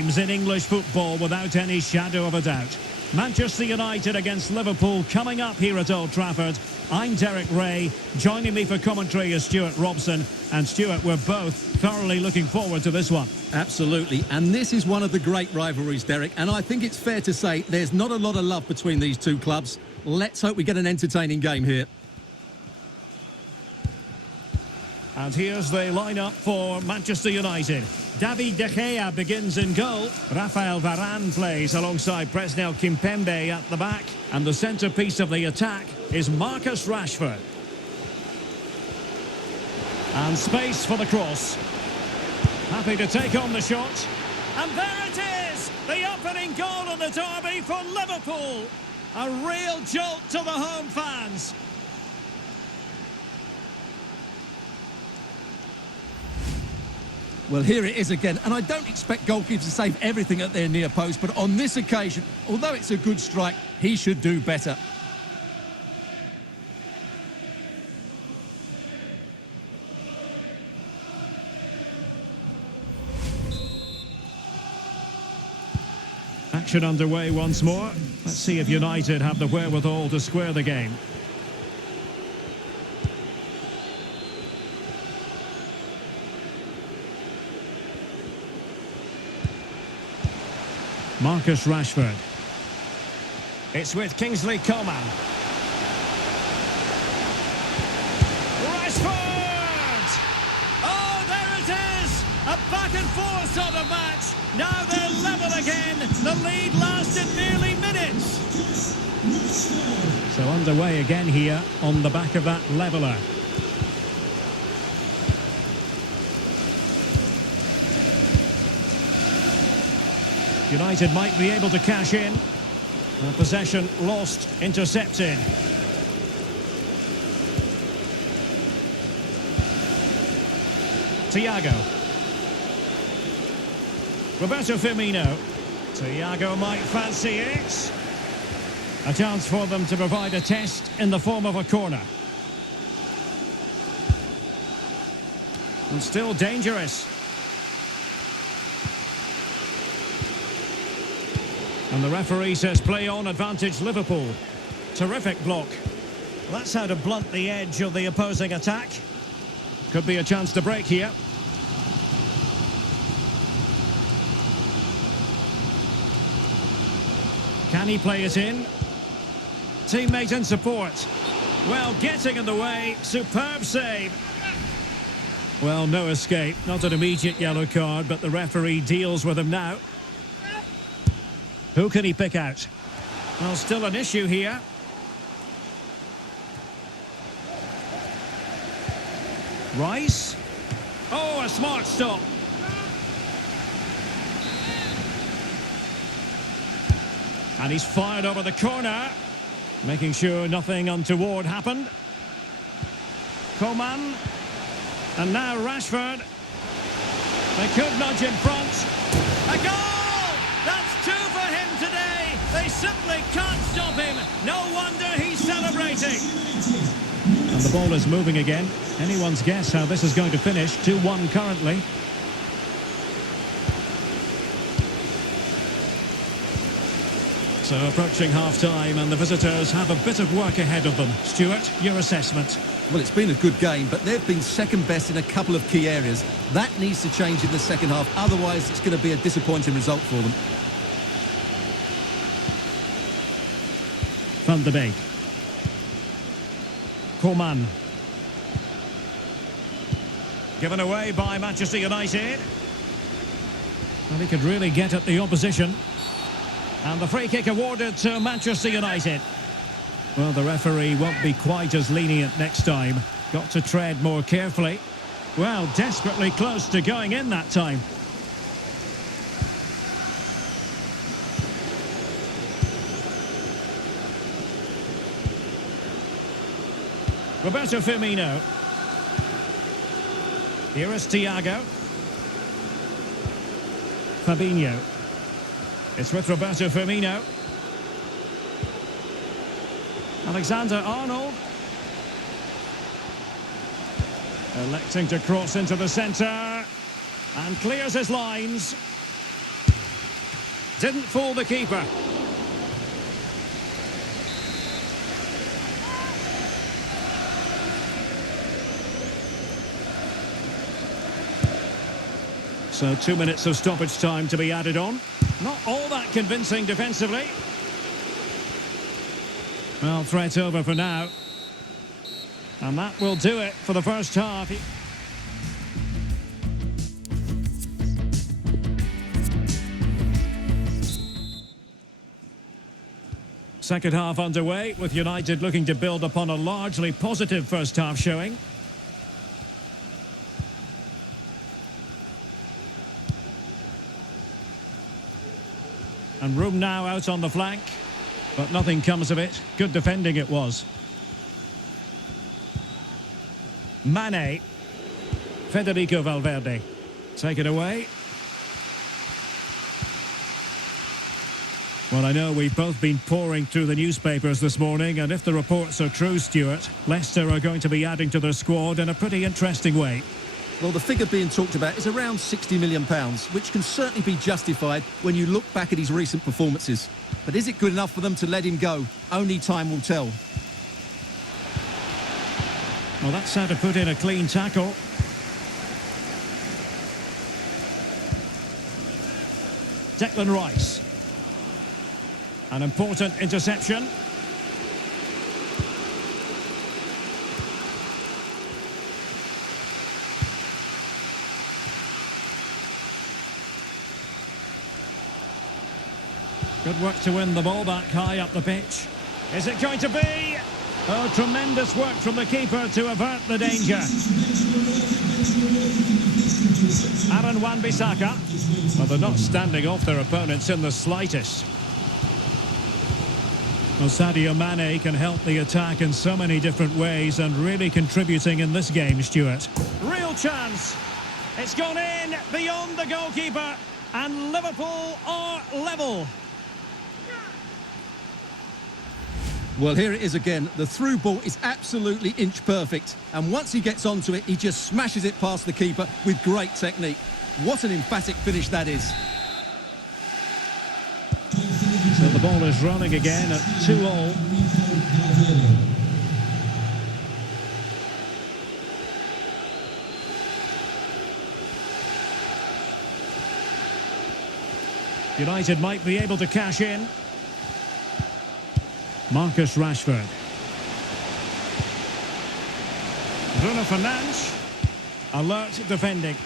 games in English football without any shadow of a doubt. Manchester United against Liverpool coming up here at Old Trafford. I'm Derek Ray. Joining me for commentary is Stuart Robson. And Stuart, we're both thoroughly looking forward to this one. Absolutely. And this is one of the great rivalries, Derek. And I think it's fair to say there's not a lot of love between these two clubs. Let's hope we get an entertaining game here. And here's the lineup for Manchester United. David De Gea begins in goal. Rafael Varane plays alongside Presnel Kimpembe at the back. And the centrepiece of the attack is Marcus Rashford. And space for the cross. Happy to take on the shot. And there it is! The opening goal of the derby for Liverpool. A real jolt to the home fans. Well, here it is again, and I don't expect goalkeepers to save everything at their near post, but on this occasion, although it's a good strike, he should do better. Action underway once more. Let's see if United have the wherewithal to square the game. Marcus Rashford. It's with Kingsley Coman. Rashford! Oh, there it is! A back and forth sort of match. Now they're level again. The lead lasted nearly minutes. So underway again here on the back of that leveller. United might be able to cash in. Possession lost, intercepted. Thiago. Roberto Firmino. Thiago might fancy it. A chance for them to provide a test in the form of a corner. And still dangerous. And the referee says play on, advantage Liverpool. Terrific block. That's how to blunt the edge of the opposing attack. Could be a chance to break here. Can he play it in? Teammate and support. Well, getting in the way. Superb save. Well, no escape. Not an immediate yellow card, but the referee deals with him now. Who can he pick out? Well, still an issue here. Rice. Oh, a smart stop. And he's fired over the corner, making sure nothing untoward happened. Coman. And now Rashford. They could nudge in front. A goal! That's two for him today. They simply can't stop him. No wonder he's celebrating. And the ball is moving again. Anyone's guess how this is going to finish. 2-1 currently. So approaching half-time, and the visitors have a bit of work ahead of them. Stuart, your assessment? Well, it's been a good game, but they've been second best in a couple of key areas. That needs to change in the second half, otherwise it's going to be a disappointing result for them. Van de Beek. Coman. Given away by Manchester United. And he could really get at the opposition. And the free kick awarded to Manchester United. Well, the referee won't be quite as lenient next time. Got to tread more carefully. Well, desperately close to going in that time. Roberto Firmino. Here is Thiago. Fabinho. It's with Roberto Firmino. Alexander-Arnold. Electing to cross into the centre. And clears his lines. Didn't fool the keeper. So 2 minutes of stoppage time to be added on. Not all that convincing defensively. Well, threat over for now. And that will do it for the first half. Second half underway, with United looking to build upon a largely positive first half showing. And room now out on the flank, but nothing comes of it. Good defending it was. Mane. Federico Valverde. Take it away. Well, I know we've both been poring through the newspapers this morning, and if the reports are true, Stuart, Leicester are going to be adding to their squad in a pretty interesting way. Well, the figure being talked about is around £60 million, which can certainly be justified when you look back at his recent performances. But is it good enough for them to let him go? Only time will tell. Well, that's how to put in a clean tackle. Declan Rice. An important interception. Good work to win the ball back high up the pitch. Is it going to be? Oh, tremendous work from the keeper to avert the danger. Aaron Wan-Bissaka. Well, they're not standing off their opponents in the slightest. Well, Sadio Mane can help the attack in so many different ways and really contributing in this game, Stuart. Real chance. It's gone in beyond the goalkeeper, and Liverpool are level. Well, here it is again. The through ball is absolutely inch perfect. And once he gets onto it, he just smashes it past the keeper with great technique. What an emphatic finish that is. So the ball is rolling again at 2-2. United might be able to cash in. Marcus Rashford. Bruno Fernandes. Alert defending.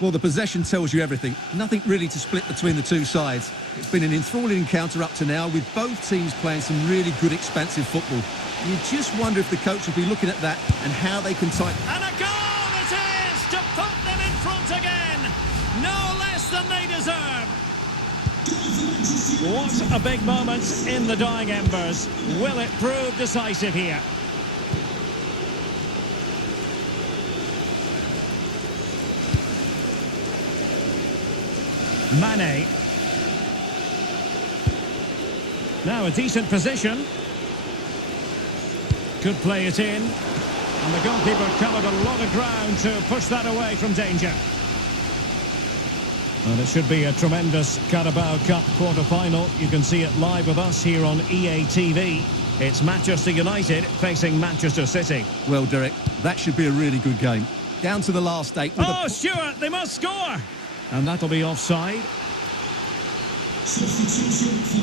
Well, the possession tells you everything. Nothing really to split between the two sides. It's been an enthralling encounter up to now, with both teams playing some really good expansive football. You just wonder if the coach will be looking at that and how they can tighten. And a goal it is to put them in front again. No less than they deserve. What a big moment in the dying embers. Will it prove decisive here? Mane. Now a decent position. Could play it in. And the goalkeeper covered a lot of ground to push that away from danger. And it should be a tremendous Carabao Cup quarter-final. You can see it live with us here on EA TV. It's Manchester United facing Manchester City. Well, Derek, that should be a really good game. Down to the last 8. Oh, Stuart, they must score! And that'll be offside.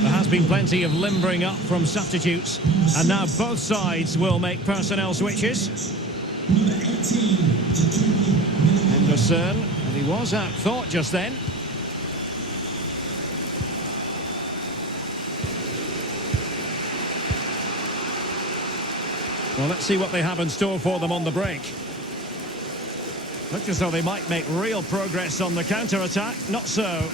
There has been plenty of limbering up from substitutes. And now both sides will make personnel switches. Henderson, and he was at thought just then. Well, let's see what they have in store for them on the break. Looks as though they might make real progress on the counter-attack. Not so.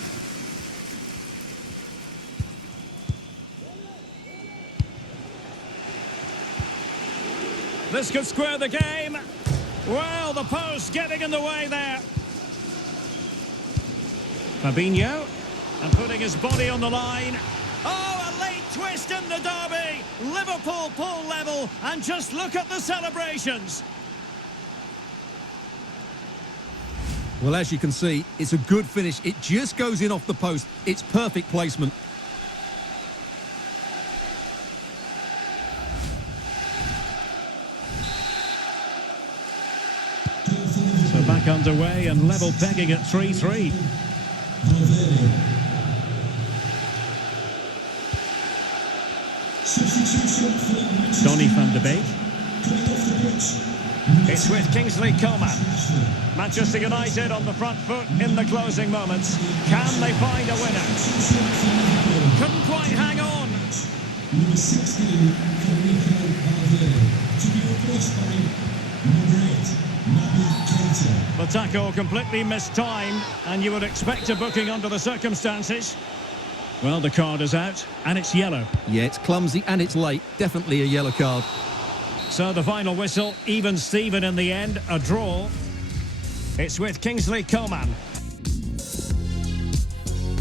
This could square the game. Well, the post getting in the way there. Fabinho. And putting his body on the line. Oh, a late twist in the derby. Liverpool pull level. And just look at the celebrations. Well, as you can see, it's a good finish. It just goes in off the post. It's perfect placement. So back underway and level pegging at 3-3. Donny van de Beek. It's with Kingsley Coman. Manchester United on the front foot in the closing moments. Can they find a winner? Couldn't quite hang on. Number 16, Federico Valverde, to be replaced by number 8, Naby Keita. The tackle completely mistimed, and you would expect a booking under the circumstances. Well, the card is out, and it's yellow. Yeah, it's clumsy and it's late. Definitely a yellow card. So the final whistle, even Steven in the end, a draw. It's with Kingsley Coman.